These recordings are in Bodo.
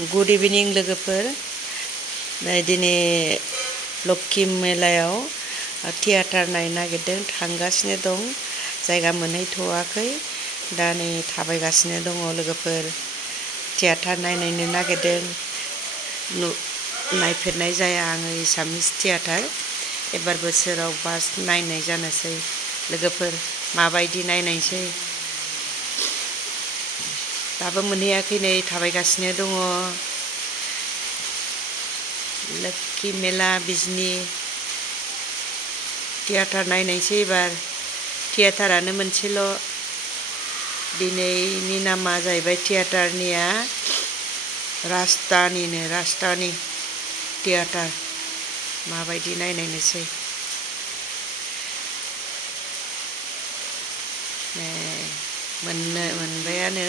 गुड इभिनिं लोगोफोर। दिनै लक्ष्मी मेलायाव थिएटार नायनो नागिरदों, थांगासिनो दं, जायगा मोनहैथ'वाखै। दा नै थाबायगासिनो दङ लोगोफोर। थिएटार नायनो नागिरदों, नायफेरनाय जाया आङो एसामिस थिएटार। एबार बोसोराव फार्स्ट नायनाय जानोसै लोगोफोर, माबायदि नायनायसै। दाबो मोनहैयाखै, नै थाबायगासिनो दङ। लक्ष्मी मेला बिजनि थिएटार नायनायसै एबार। थिएटारानो मोनसेल'। दिनैनि नामा जाहैबाय थिएटारनिया राजधानी थिएटार। माबायदि नायनायनोसै। मोनबायानो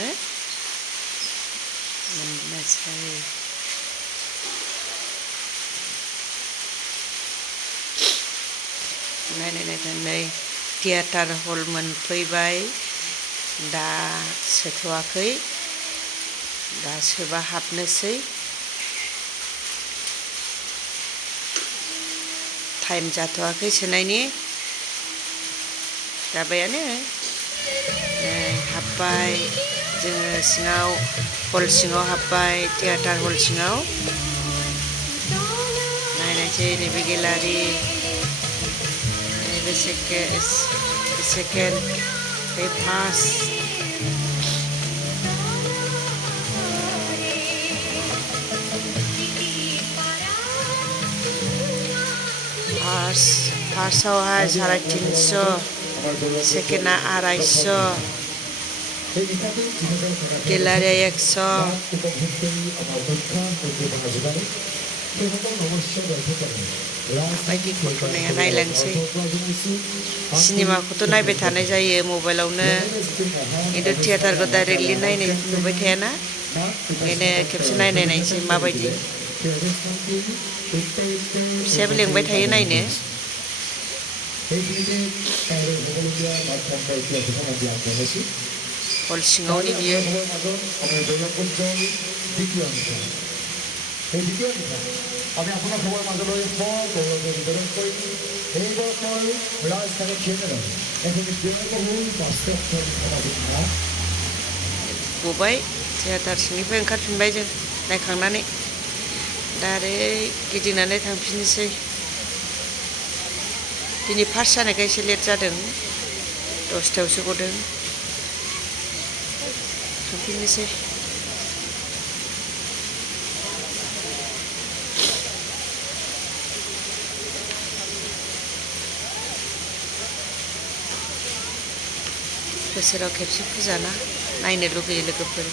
मोननोसै। नायनानै थिएटार हल मोनफैबाय। दा सोथ'वाखै, दा सोबा हाबनोसै। टाइम जाथ'वाखै सोनायनि, जाबायानो। हाबबाय जोङो सिङाव, हल सिङाव हाबबाय, थिएटार हल सिङाव। नायनायसै नैबे गेलारि, नैबे सेकेन्ड, बे फार्स्ट। फार्स्टआवहाय 350, सेकेन्डआ 250, गेलारिया 100। माबायदि घटनाया नायलांसै। सिनेमाखौथ' नायबाय थानाय जायो मबाइलावनो, खिन्थु थिएटारखौ डाइरेक्टलि नुबाय थायाना, ओंखायनो खेबसे नायनायसै माबायदि। फिसायाबो लेंबाय थायो नायनो। हल सिङावनि बियो। আমি আপোনাৰ সবৰ মাজলৈ বিতৰণ কৰিম। এইবাৰ মই ৰাজধানী থিয়েটাৰত এখিনি गबाय थिएटार सिंनिफ्राय ओंखारफिनबाय जों नायखांनानै। दा आरो गिदिंनानै थांफिननोसै। दिनै फार्स्ट जानायखाय एसे लेट जादों, 10थायावसो गदों। थांफिननोसै। बोसोराव खेबसे फुजा ना, नायनो लुगैयो लोगोफोर।